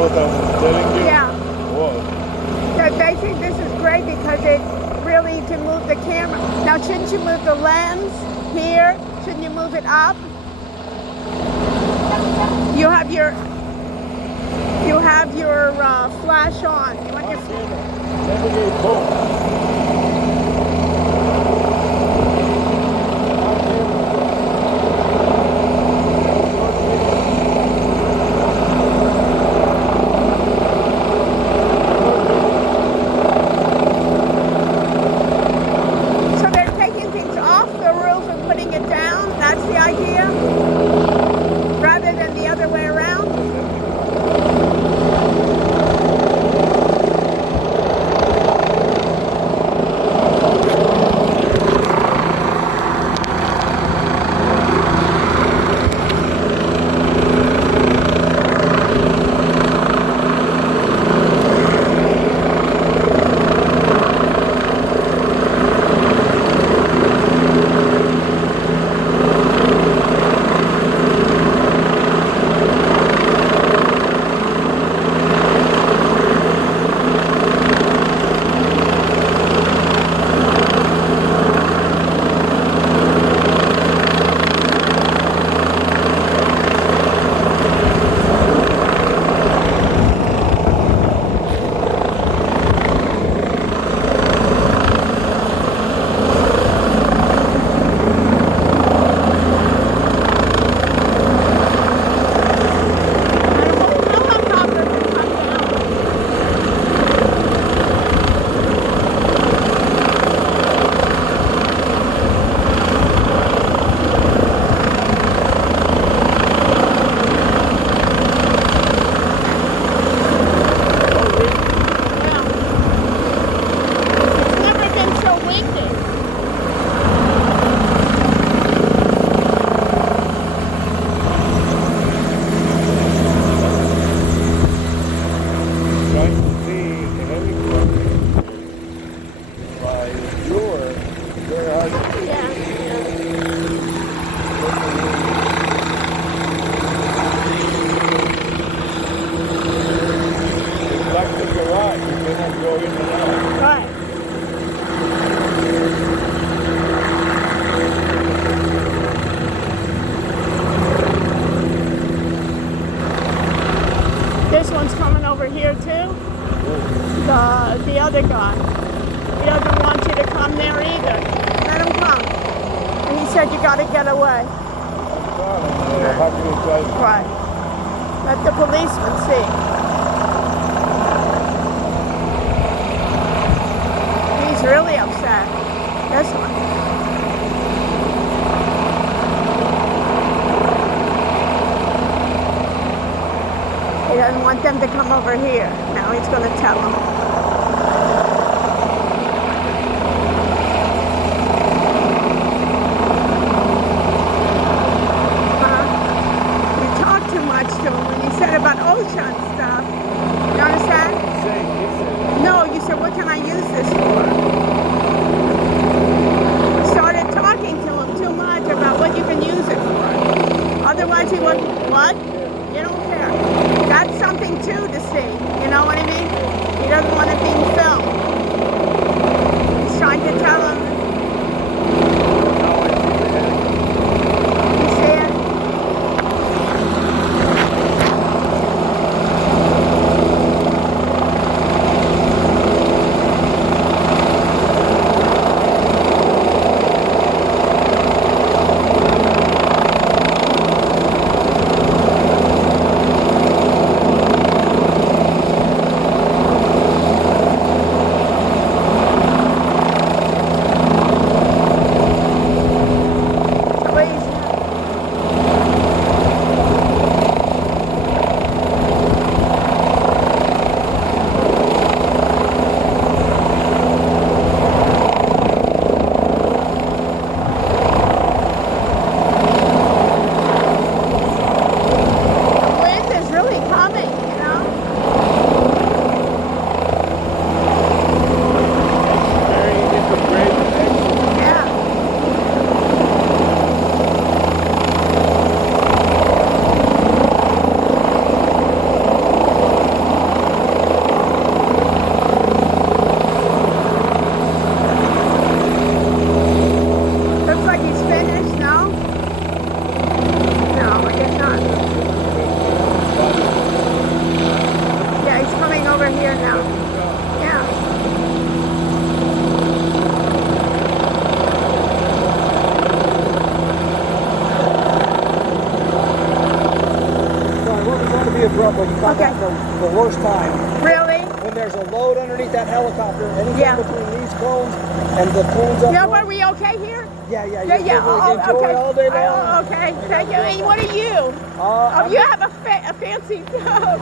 what I'm telling you? Yeah. Whoa. So they think this is great because it really can move the camera. Now, shouldn't you move the lens here? Shouldn't you move it up? You have your flash on. You want your Navigate both. The other guy. He doesn't want you to come there either. Let him come. And he said you got to get away. Right. Let the policeman see. He's really upset. This one. He doesn't want them to come over here. Now he's going to tell them. the worst time. Really? When there's a load underneath that helicopter, anything Yeah. between these cones and the cones up Yeah, north. but are we okay here? Yeah, Yeah, you're yeah. good. Enjoy Okay. all day long. Oh, okay. Thank you. And what are you? Oh, I'm you the- have a fancy.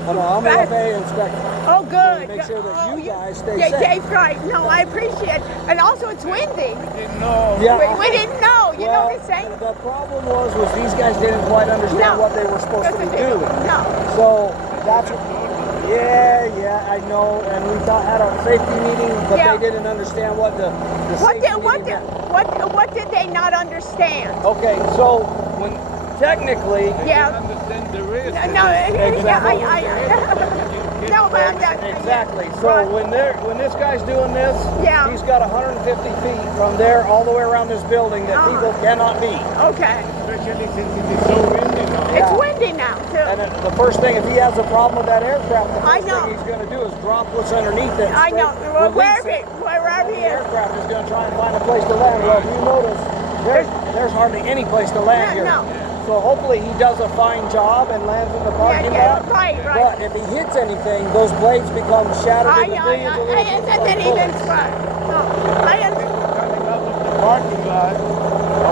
Oh, no, I'm an FAA inspector. Oh, good. Make sure that Oh, you guys stay yeah, safe. yeah, right. No, I appreciate it. And also, it's windy. Didn't know. Yeah. We didn't know. You know Well, what I'm saying? the problem was these guys didn't quite understand No. what they were supposed to be doing. No. So that's yeah, I know. And we had a safety meeting, but Yeah. they didn't understand what the What safety did meeting meant. what did they not understand? Okay, so when technically, Yeah. Understand the risk. No, Exactly. no, but I'm not. exactly. So Right. when this guy's doing this, Yeah. he's got 150 feet from there all the way around this building that people cannot be. Okay. Especially since it is so windy now. It's Yeah. windy now too. And the first thing, if he has a problem with that aircraft, the I first know. thing he's going to do is drop what's underneath it. I know. straight, release it. Wherever The he is. aircraft is going to try and find a place to land. Well, if you notice, there's hardly any place to land here. No. So hopefully he does a fine job and lands in the parking lot. Right. But if he hits anything, those blades become shattered into millions of little And pieces then like he didn't bullets. spot. No. Coming out of the parking lot,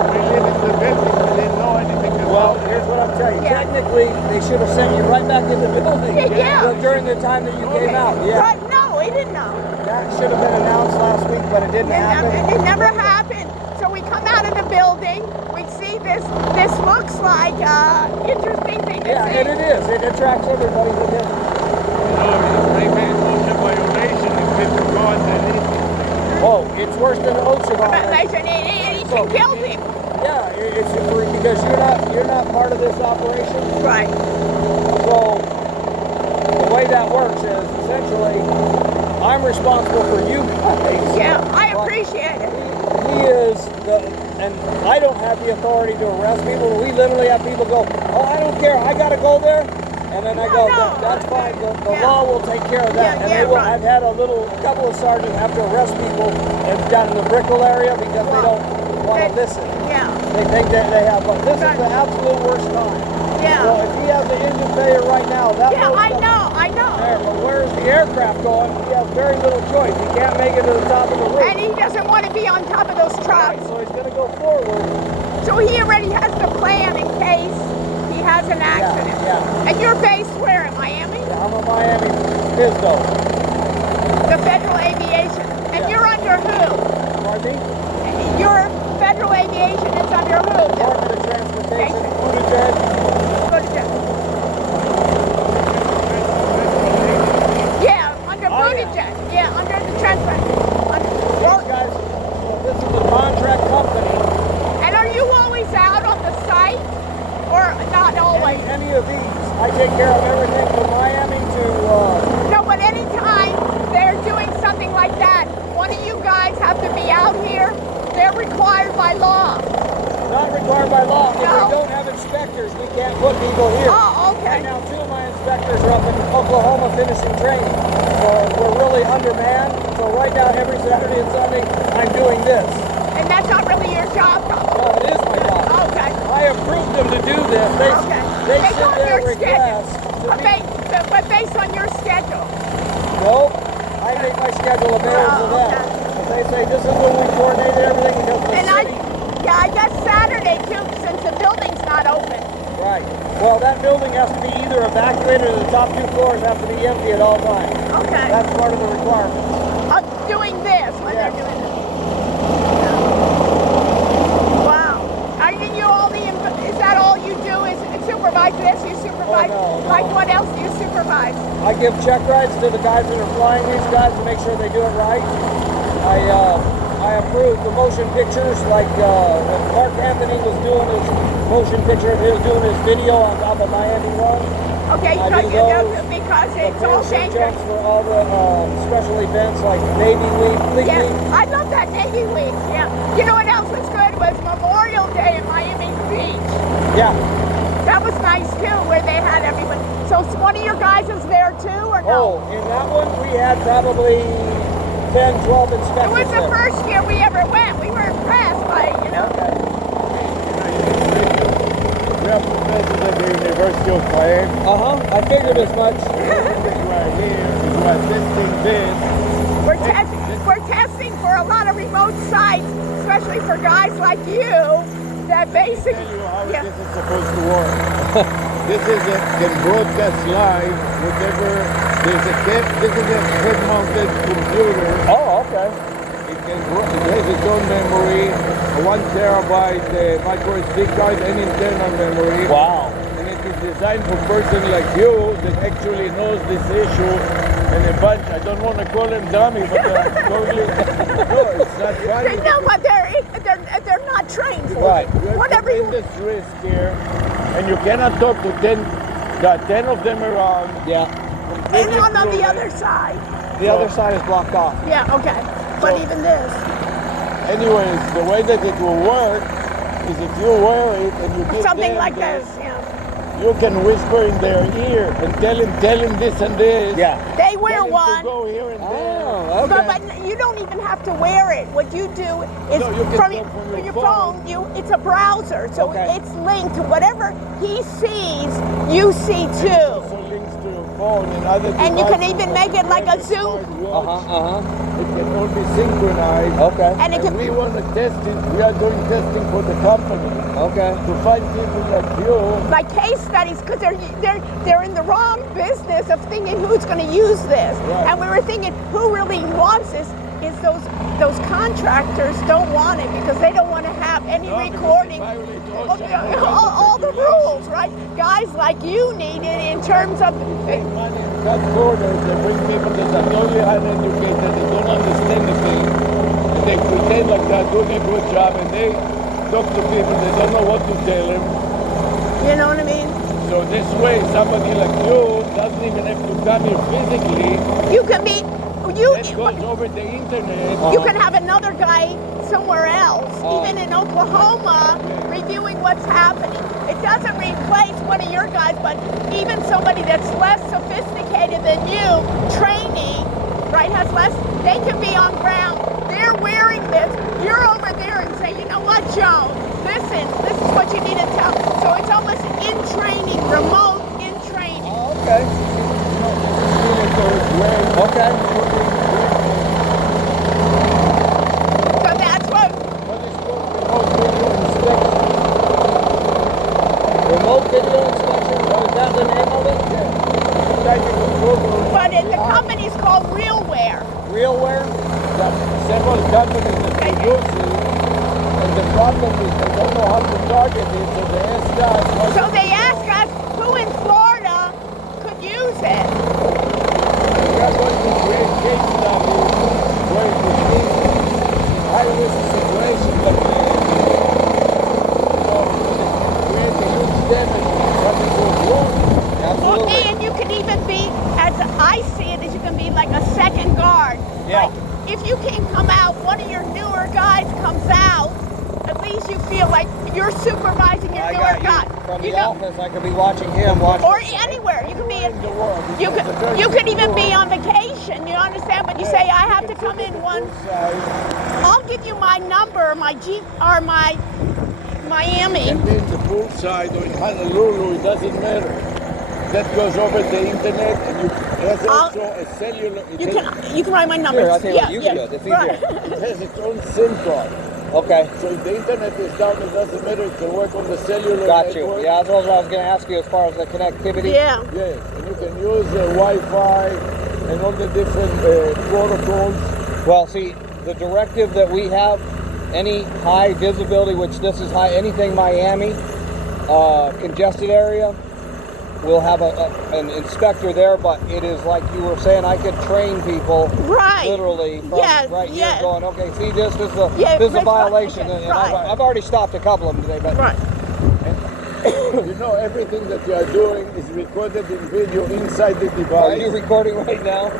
we live in the building, we didn't know anything Well, about here's it. what I'm telling you. Yeah. Technically, they should have sent you right back in the building Yeah. during the time that you came out. Yeah, But no, he didn't know. that should have been announced last week, but it didn't happen. It never happened. So we come out of the building, we see this looks like interesting thing to Yeah, see. and it is. It attracts everybody. You know, they made OSHA violation if people go underneath. Oh, it's worse than an OSHA violation. He can kill people. Yeah, it's because you're not part of this operation. Right. So the way that works is essentially I'm responsible for you guys. Yeah, I But appreciate it. He is and I don't have the authority to arrest people. We literally have people go, oh, I don't care, I gotta go there. And then I go, No. that's fine. The Yeah. law will take care of that. Yeah, And yeah, they will. right. I've had a couple of sergeants have to arrest people down in the Brickell area because they don't want to listen. Yeah. They think that they have, but this is Right. the absolute worst time. So Yeah. if he has an engine failure right now, that Yeah, road's I up know. there. But where's the aircraft going? He has very little choice. He can't make it to the top of the roof. And he doesn't want to be on top of those trucks. So he's going to go forward. So he already has the plan in case he has an accident. Yeah. And you're based where, in Miami? I'm a Miami Fisco. The Federal Aviation. And Yeah. you're under who? Pardon me? Your Federal Aviation is under who? Department of Transportation, Okay. Food and Drug. Go to jail. Yeah, under Oh, Booty yeah. Jet. Yeah, under the transport. Well, These guys, so this is a contract company. and are you always out on the site? Or not always? Any of these, I take care of everything from Miami to, No, but anytime they're doing something like that, one of you guys have to be out here. They're required by law. not required by law. If No. we don't have inspectors, we can't put people here. Oh, okay. Right now, 2 of my inspectors are up in Oklahoma finishing training. So we're really undermanned. So right now, every Saturday and Sunday, I'm doing this. And that's not really your job, probably. Well, it is my job. Okay. I approved them to do this. They Okay. they Based send on their your request schedule. to But, me. but based on your schedule. Nope. I make my schedule available to them. okay. If they say this is when we coordinated everything because the And city. I guess Saturday too, since the building's not open. Right. Well, that building has to be either evacuated or the top 2 floors have to be empty at all times. Okay. That's part of the requirement. Doing this when Yes. they're doing this. Wow. Are you all is that all you do is supervise this? You supervise? Oh, no. Like what else do you supervise? I give check rides to the guys that are flying these guys to make sure they do it right. I approve the motion pictures, like when Mark Anthony was doing his motion picture, he was doing his video on top of Miami Run. Okay, I because do those. because The it's all parachute dangerous. jumps for all the special events like Navy Week, Fleet Yeah, Week. I love that Navy Week. Yeah. You know what else was good was Memorial Day in Miami Beach. Yeah. That was nice too, where they had everyone. So one of your guys is there too, or no? Oh, in that one we had probably 10, 12 It inspectors was the there. first year we ever went. We were impressed by, Okay. We have professors at the University of Miami. I figured as much. Where here is we're testing this. We're testing for a lot of remote sites, especially for guys like you that basically. Tell you how Yeah. this is supposed to work. This is can broadcast live, whatever. This is a head-mounted computer. Oh, okay. It has its own memory, a 1 terabyte micro SD card and internal memory. Wow. And it is designed for a person like you that actually knows this issue. And a bunch, I don't want to call them dummy, but they're totally, no, it's not funny. No, but they're not trained for Right. it. You have Whatever you. tremendous risk here, and you cannot talk to 10, there are 10 of them around. Yeah. And on the other side. The other side is blocked off. Yeah. Okay. But So- even this. Anyways, the way that it will work is if you wear it and you give Something them like this. Yeah. you can whisper in their ear and tell him this and this. Yeah. They Tell wear him one. to go here and there. Oh, okay. But you don't even have to wear it. What you do is No, you can from, go from your phone. It's a browser, so Okay. it's linked to whatever he sees. You see too, Also links to your phone and other and you can devices even make it like a Zoom. Uh-huh. It can all be synchronized. Okay. And it can. We want to test it. We are doing testing for the company Okay. to find people like you. Like case studies, because they're in the wrong business of thinking who's going to use this, Right. and we were thinking who really wants this is those contractors don't want it because they don't want to have any No, because recording. they violate All the rules, right? Guys like you need it in terms of. Money in cut corners. They bring people that are totally uneducated. They don't understand the thing, and they pretend like they're doing a good job, and they talk to people. They don't know what to tell them. You know what I mean? So this way, somebody like you doesn't even have to come here physically. You can be. You. That goes over the internet. You can have another guy somewhere else, Oh. even in Oklahoma, reviewing what's happening. It doesn't replace one of your guys, but even somebody that's less sophisticated than you, training, right, has less, they can be on ground. They're wearing this. You're over there and say, you know what, Joan, listen, this is what you need to tell. So it's almost in training, remote in training. Oh, okay. Okay. So that's what. Remote video inspection. Is that the name of it? But the company's called Realware. Realware? Several companies that produce it, and the problem is they don't know how to target it, so they ask us. So they ask us who in Florida could use it. We are going to create case studies where it is in high-risk situation, but create a huge damage if something goes wrong. Absolutely. And you can even be, as I see it, as you can be like a second guard. Yeah. Like if you can come out, one of your newer guys comes out, at least you feel like you're supervising your I newer got you. guy. From You the know, office, I could be watching him watch. or anywhere. You can be in, In the world. you could even be on vacation. You understand? But you say I have to come in one. I'll give you my number, my Jeep or my Miami. And in the poolside or in Honolulu, it doesn't matter. That goes over the internet, and you has also a cellular. You can write my number. Here, I'll tell you what, you yeah. can do it. It's Right. easier. It has its own SIM card. Okay. So if the internet is down, it doesn't matter. It can work on the cellular Got you. network. Yeah, that's what I was going to ask you as far as the connectivity. Yeah. Yes, and you can use Wi-Fi and all the different protocols. Well, see, the directive that we have, any high visibility, which this is high, anything Miami, congested area, we'll have an inspector there, but it is like you were saying, I could train people Right. literally from Yes, right yes. here going, okay, see this is a, Yeah, this is a this one, violation. okay, And right. I've already stopped a couple of them today, but Right. You know, everything that you are doing is recorded in video inside the are device. you recording right now?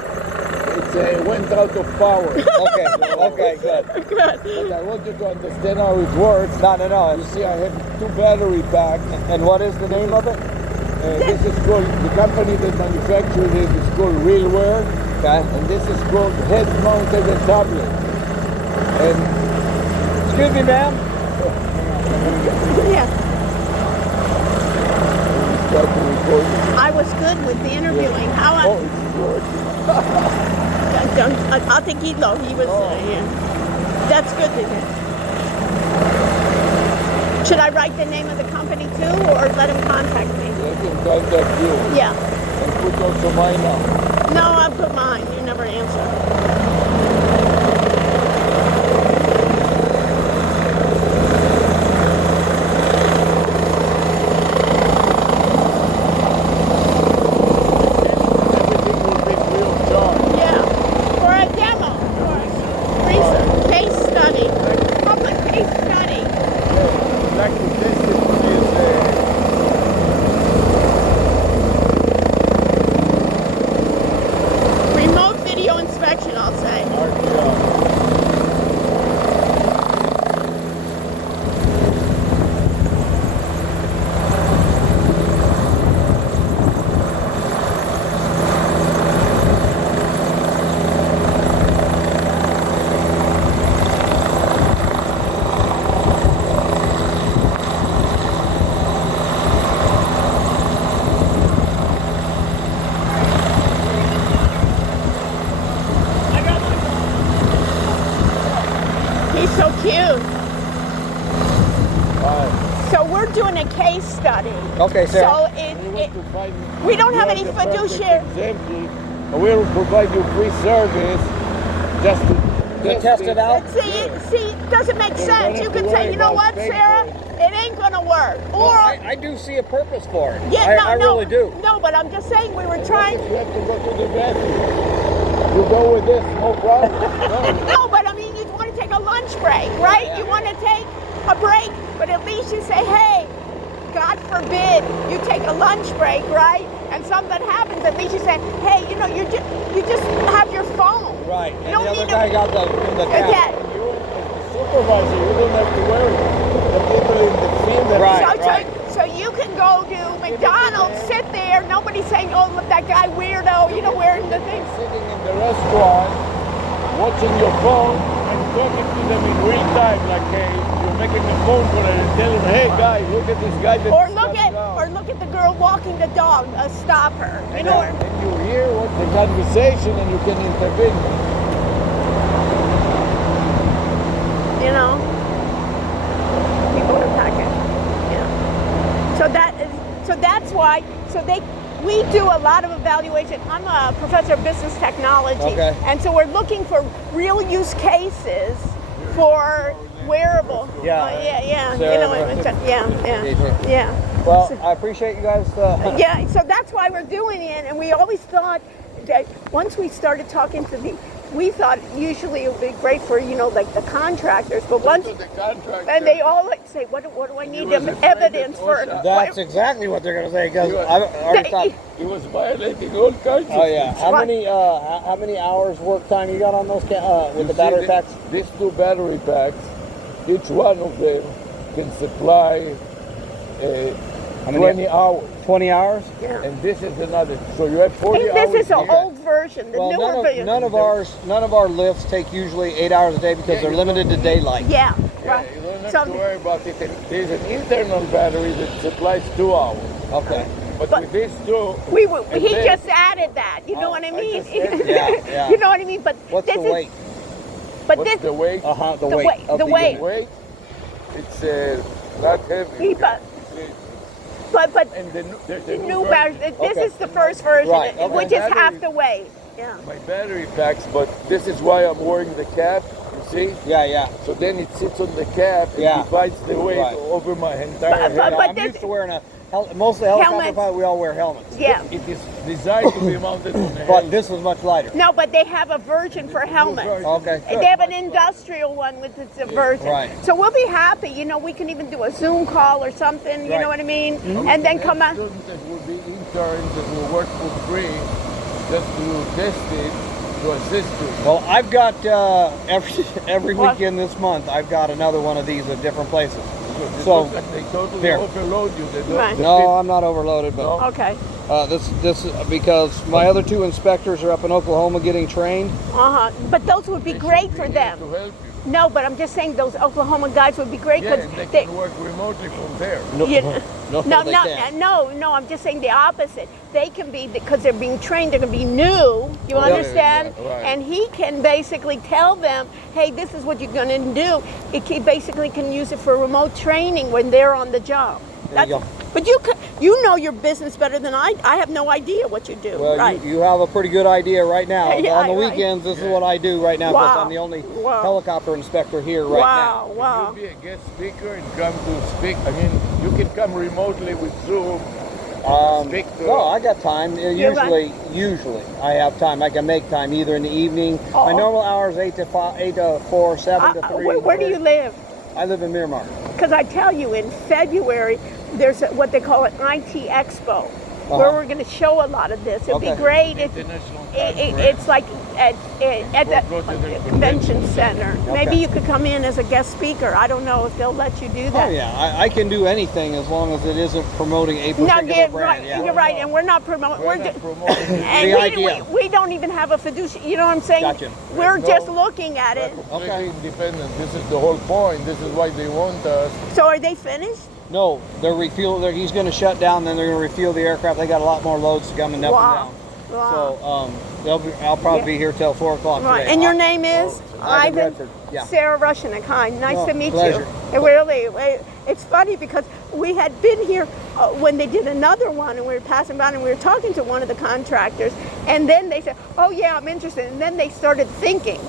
It went out of power. Okay, okay, good. But I want you to understand how it works. No. You see, I have 2 battery packs. And what is the name of it? This is called, the company that manufactured it is called Realware. Okay. And this is called head-mounted tablet. And Excuse me, ma'am. Yeah. try to record it. I was good with the interviewing. How I, Oh, it's good. I think he was. Yeah. That's good to hear. Should I write the name of the company too, or let him contact me? Let him contact you. Yeah. And put also my number. No, I put mine. You never answer. Everything will be free of charge. Yeah. For a demo. For research. Case study. Public case study. Like to test it is Remote video inspection, I'll say. He's so cute. So we're doing a case study. Okay, Sarah. So we don't have any fiduciary- example. And we will provide you free service just to test it out. see, it doesn't make sense. You can say, you know what, Sarah, it ain't gonna work. Or I do see a purpose for it. yeah, I really do. No, but I'm just saying we were trying. You have to go to the bathroom. You go with this, no problem. No. No, but I mean, you want to take a lunch break, right? You want to take a break, but at least you say, hey, God forbid you take a lunch break, right? And something happens, at least you say, hey, you know, you just have your phone. Right. You And don't the other need guy to. got the Yeah. You, as the supervisor, you don't have to worry. The people in the field that Right. So you can go to McDonald's, sit there, nobody's saying, oh, look, that guy weirdo, you know, wearing the thing. sitting in the restaurant, watching your phone and talking to them in real time, like you're making a phone call and telling them, hey guys, look at this guy that Or just look got at down." the girl walking the dog, stop her. You know, And you hear what the conversation and you can intervene. you know. People are packing. Yeah. So that's why. We do a lot of evaluation. I'm a professor of business technology, Okay. and so we're looking for real use cases for wearable. Yeah. Yeah. You Sarah, know what I'm saying? Yeah. Well, I appreciate you guys. Yeah, so that's why we're doing it, and we always thought that once we started talking to we thought usually it would be great for, you know, like the contractors, but once, So the contractor, and they all like say, what do I need was them afraid evidence that for? OSHA- That's exactly what they're going to say because You- I already thought. he was violating all kinds Oh of yeah. things. How many hours work time you got on those with the You battery see, packs? These two battery packs, each one of them can supply 20 hours. 20 hours. Yeah. And this is another. So you have 40 And hours. this is an here. old version, the Well, newer version. none of our lifts take usually 8 hours a day because Yeah, they're you limited to daylight. Yeah, Yeah, right. you don't have So to worry about it. And there's an internal battery that supplies 2 hours. Okay. But But with these two, and he then- just added that. You know Oh, what I I mean? just added Yeah. You know what I mean? But What's this the is, weight? But what's this, the weight? The The weight. weight- of the weight. unit. Weight? It's not heavy. but And there's the a new version. battery. This Okay. is the first version, Right, okay. which is Battery- half the weight. Yeah. My battery packs, but this is why I'm wearing the cap. You see? Yeah. So then it sits on the cap and Yeah. divides the weight Right. over my entire But- head. Yeah, I'm this- used to wearing most of the helicopter Helmets. pilots, we all wear helmets. Yeah. It is designed to be mounted on the But head. this was much lighter. No, but they have a version for helmets. Okay. And they have an industrial one with its version. Right. So we'll be happy. You know, we can even do a Zoom call or something. You Right. know what I mean? Mm-hmm. And then come out. Students that will be interns that will work for free just to test it, to assist you. Well, I've got every What? weekend this month. I've got another one of these at different places. It So looks like they totally here. overload you. They don't, Right. the no, fit- I'm not overloaded, but No? Okay. this because my other two inspectors are up in Oklahoma getting trained. But those would be they great should for be them. here to help you. No, but I'm just saying those Oklahoma guys would be great Yeah, because and they can work remotely from there. No, You- no, no, they no, can't. no. I'm just saying the opposite. They can be because they're being trained. They're going to be new. You Oh, yeah, understand? yeah, right. And he can basically tell them, "Hey, this is what you're going to do." He basically can use it for remote training when they're on the job. There you go. But you know your business better than I. I have no idea what you do. Well, right? you have a pretty good idea right now. Yeah, On the right. weekends, this is what I do right now because Wow. I'm the only Wow. helicopter inspector here right wow, now. wow. You be a guest speaker and come to speak. I mean, you can come remotely with Zoom. Speak to No, I got time. You're right. Usually, I have time. I can make time either in the evening. My Oh. normal hours 8 to 5, 8 to 4, 7 to 3. Where do you live? I live in Miramar. Because I tell you, in February, there's what they call an IT Expo, where we're going to show a lot of this. It'd be Okay. great if International it's like at the Go to the convention center. Maybe Okay. you could come in as a guest speaker. I don't know if they'll let you do that. Oh yeah, I can do anything as long as it isn't promoting a No, particular yeah, brand. right. Yeah. You're right, and we're not promoting. We're not promoting And The we, idea. we don't even have a fiduciary. You know what I'm saying? Gotcha. We're No. just looking at it. completely Okay. independent. This is the whole point. This is why they want us. So are they finished? No, they're refuel. He's going to shut down. Then they're going to refuel the aircraft. They got a lot more loads coming up Wow. and down. Wow. So I'll probably Yeah. be here till 4 o'clock Right. today. And your name is? Ivan Redford. Yeah. Sarah Rushinick. Hi, nice No, to meet pleasure. you. It really, it's funny because we had been here when they did another one, and we were passing by and we were talking to one of the contractors, and then they said, "Oh yeah, I'm interested," and then they started thinking,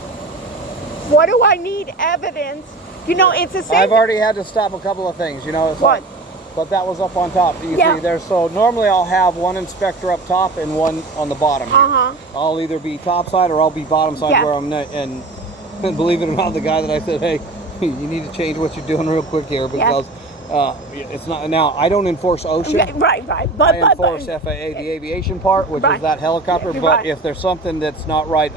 "What do I need evidence?" You know, it's the same. I've already had to stop a couple of things. You know, it's What? like, but that was up on top. You Yeah. see there. So normally I'll have one inspector up top and one on the bottom. Here. Uh-huh. I'll either be top side or I'll be bottom side Yeah. where I'm not. And believe it or not, the guy that I said, "Hey, you need to change what you're doing real quick here because it's not." Now I don't enforce OSHA. Right. I But enforce FAA, the aviation part, which Right. is that helicopter. But Right. if there's something that's not right,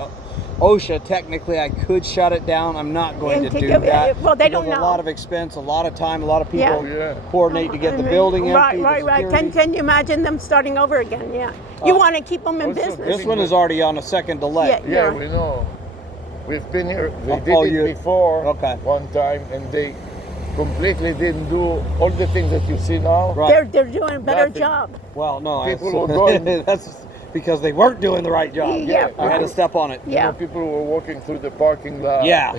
OSHA, technically I could shut it down. I'm not going to And do take it- that. well, they because don't a know. lot of expense, a lot of time, a lot of people Yeah. coordinate to get the building empty. Right. the Can security. you imagine them starting over again? Yeah. You want to keep them in also business. This one is already on a second delay. Yeah. Yeah, You're- we know. We've been here. They Oh, did it before Okay. one time, and they completely didn't do all the things that you see now. Right. They're doing a better Nothing. job. Well, no, People were going- that's because they weren't doing the right job. Yeah, I had to right. step on it. You Yeah. know, people were walking through the parking lot. Yeah.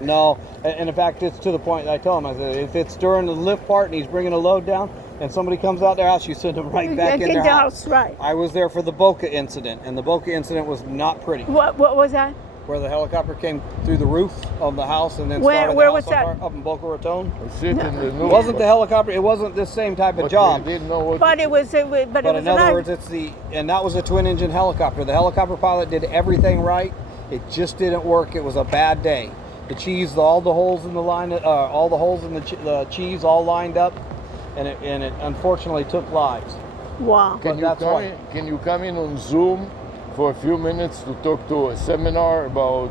No, and in fact, it's to the point I told him, I said, if it's during the lift part and he's bringing a load down and somebody comes out their house, you send them right back in their house. Right. I was there for the Boca incident, and the Boca incident was not pretty. What was that? Where the helicopter came through the roof of the house and then Where- started where the was house on that? fire up in Boca Raton. I see it in the news. It wasn't the helicopter. It wasn't this same type of but job. They didn't know what. But it was. But it But was in an other words, and that was a twin-engine helicopter. The helicopter pilot did everything right. It just didn't work. It was a bad day. The cheese, all the holes in the line, all the holes in the cheese, all lined up, and it unfortunately took lives. Wow. Can but you that's come why. in? Can you come in on Zoom for a few minutes to talk to a seminar about?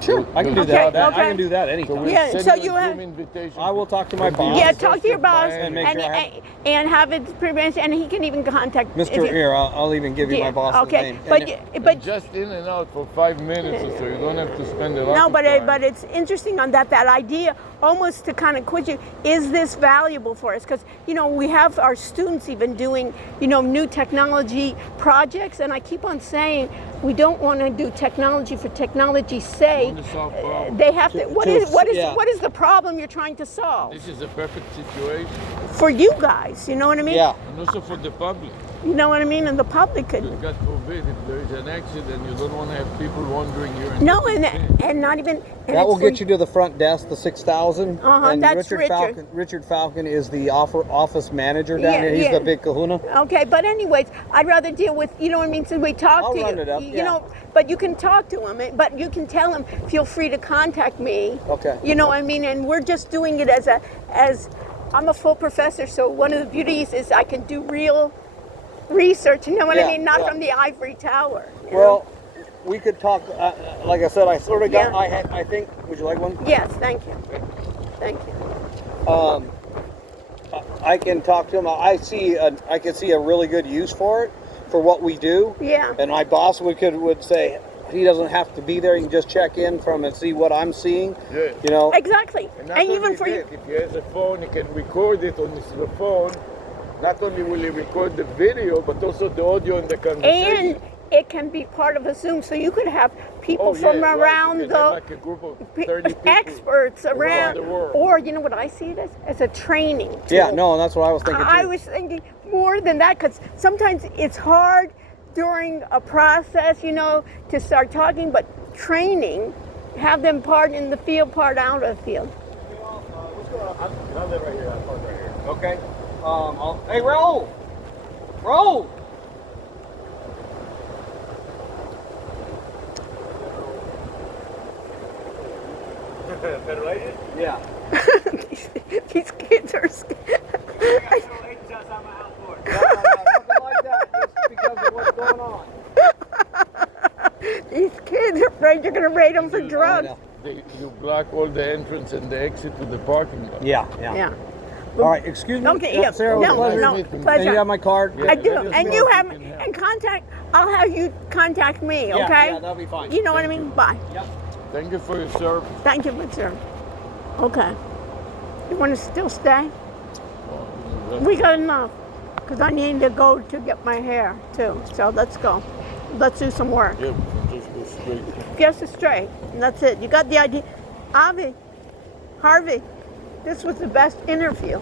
Sure, I can do Okay, that. I okay. can do that So anytime. we'll Yeah, send so you you a have- Zoom invitation. I will talk to my And boss. Yeah, discuss talk to your the boss plan. And make sure I have- and have it prevention, and he can even contact if Mr. you- Here, I'll even give you Yeah, my boss's okay, name. but And but just in and out for 5 minutes or so. You don't have to spend a lot no, of but time. but it's interesting on that idea almost to kind of quiz you. Is this valuable for us? Because we have our students even doing new technology projects, and I keep on saying we don't want to do technology for technology's sake. Want to solve problems. They have to. What yeah. is the problem you're trying to solve This is a perfect situation, for you guys? You know what I mean? yeah. and also for the public. You know what I mean? And the public could. Because God forbid, if there is an accident, you don't want to have people wondering you're in. No, and not even. And That it's will for- get you to the front desk, the 6,000. And that's Richard Falcon is the office manager down Yeah, here. He's yeah. the big kahuna. Okay, but anyways, I'd rather deal with, you know what I mean, since we talk I'll to run you. it up, You yeah. know, but you can talk to him, but you can tell him, feel free to contact me. Okay. You know what I mean? And we're just doing it as I'm a full professor, so one of the beauties is I can do real research, you know what Yeah, I mean? Not yeah. from the ivory tower. you know? Well, we could talk, like I said, I sort of got, Yeah. I think, would you like one? Yes, thank you. Thank you. I can talk to him. I can see a really good use for it, for what we do. Yeah. And my boss would say, he doesn't have to be there. He can just check in from and see what I'm seeing. Yeah. You know. Exactly. And even only for you. that, if he has a phone, he can record it on his phone. Not only will he record the video, but also the audio and the conversation. And it can be part of a Zoom, so you could have people Oh, from yeah, right. around You can have like a group of 30 people experts around around, the world. or you know what I see it as a training tool. Yeah, no, that's what I was thinking too. I was thinking more than that, because sometimes it's hard during a process, you know, to start talking, but training, have them part in the field, part out of the field. What's going on? I'll live right here. I'll park right here. Okay. Hey, roll! Roll! Federal agent? Yeah. These kids are scared. Federal agents outside my house for. No, nothing like that. Just because of what's going on. These kids are afraid you're going to raid them for drugs. You block all the entrance and the exit to the parking lot. Yeah. Yeah. All right, excuse me. Okay, yeah. Sarah, it was a No, pleasure. no, meeting you. pleasure. And you have my card? Yeah. I do, just and know you if have, you can help. and contact, I'll have you contact me, Yeah, okay? yeah, that'll be fine. You know what I mean? Bye. Yep. Thank you for your service. Thank you, good sir. Okay. You want to still stay? We got enough, because I need to go to get my hair, too. So let's go. Let's do some work. Yeah, we can just go straight. Guess it straight, and that's it. You got the idea. Harvey, this was the best interview.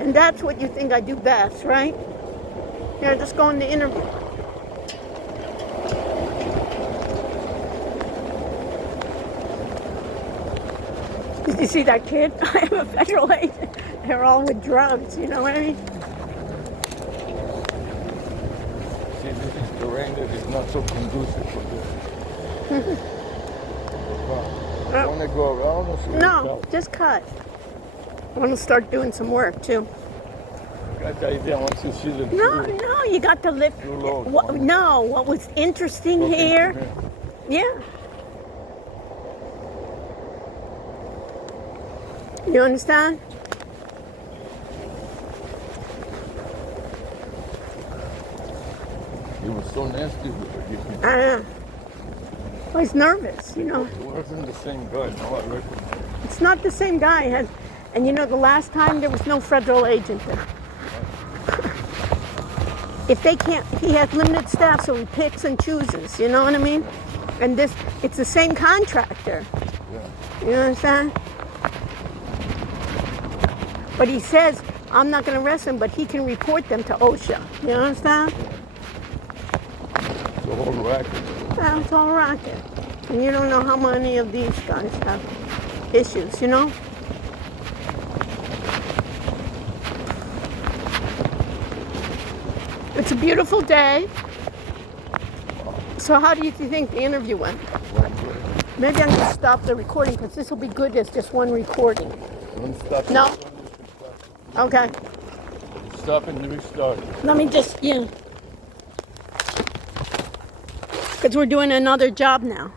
And that's what you think I do best, right? Yeah, just go in the interview. Did you see that kid? I am a federal agent. They're all with drugs, you know what I mean? See, this is terrain that is not so conducive for this. Want to go around or should we No, go? just cut. I want to start doing some work too. Got the idea once you see the No, tree. no, you got to lift. Too low. No, what was interesting Okay, here? Yeah. You understand? He was so nasty with it. Well, he's nervous, you know. It wasn't the same guy. No, I recognize. It's not the same guy. And you know, the last time there was no federal agent there. If they can't, he has limited staff, so he picks and chooses, you know what I mean? And it's the same contractor. Yeah. You understand? But he says, I'm not going to arrest him, but he can report them to OSHA. You understand? The whole racket. Well, it's all racket. And you don't know how many of these guys have issues, you know? It's a beautiful day. So how do you think the interview went? Maybe I'm going to stop the recording, because this will be good as just one recording. Don't stop. No. Okay. Stop and restart. Let me just, yeah. Because we're doing another job now.